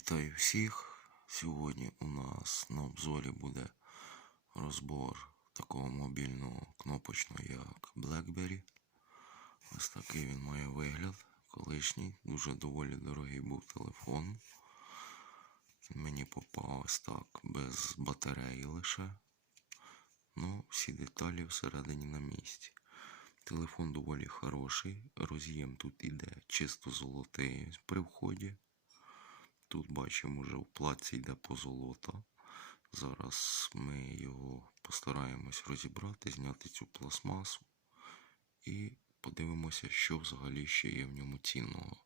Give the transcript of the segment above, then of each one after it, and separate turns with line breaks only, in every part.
Вітаю всіх. Сьогодні у нас на обзорі буде розбор такого мобільного кнопочного, як BlackBerry. Ось такий він має вигляд. Колишній, дуже доволі дорогий був телефон. Мені попав ось так, без батареї лише. Ну, всі деталі всередині на місці. Телефон доволі хороший. Роз'єм тут іде чисто золотий при вході. Тут бачимо, вже в платці йде позолота. Зараз ми його постараємось розібрати, зняти цю пластмасу і подивимося, що взагалі ще є в ньому цінного.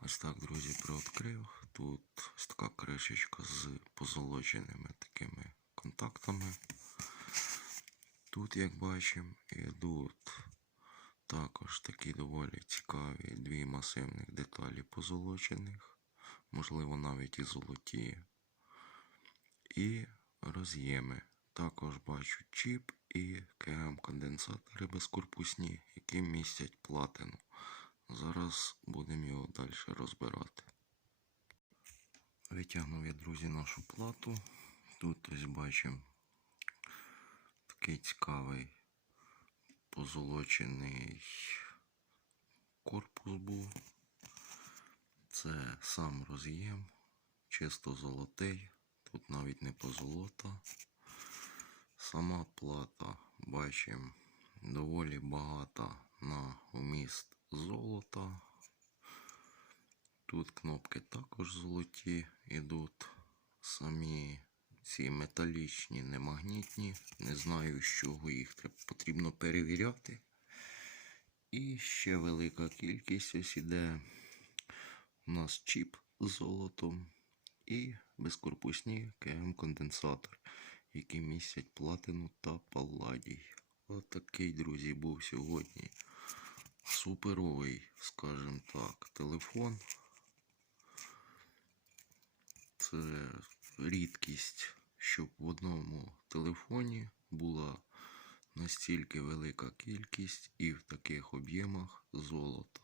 Ось так, друзі, приоткрив. Тут ось така кришечка з позолоченими такими контактами. Тут, як бачимо, йдуть також такі доволі цікаві дві масивних деталі позолочених можливо, навіть і золоті. І роз'єми. Також бачу чіп і КМ-конденсатори безкорпусні, які містять платину. Зараз будемо його далі розбирати. Витягнув я, друзі, нашу плату. Тут ось бачимо такий цікавий позолочений корпус був. Це сам роз'єм, чисто золотий, тут навіть не позолота. Сама плата, бачимо, доволі багата на вміст золота. Тут кнопки також золоті йдуть. Самі ці металічні, не магнітні. Не знаю, з чого їх потрібно перевіряти. І ще велика кількість ось іде. У нас чіп з золотом і безкорпусні КМ-конденсатор, які містять платину та палладій. Отакий, друзі, був сьогодні суперовий, скажімо так, телефон. Це рідкість, щоб в одному телефоні була настільки велика кількість і в таких об'ємах золота.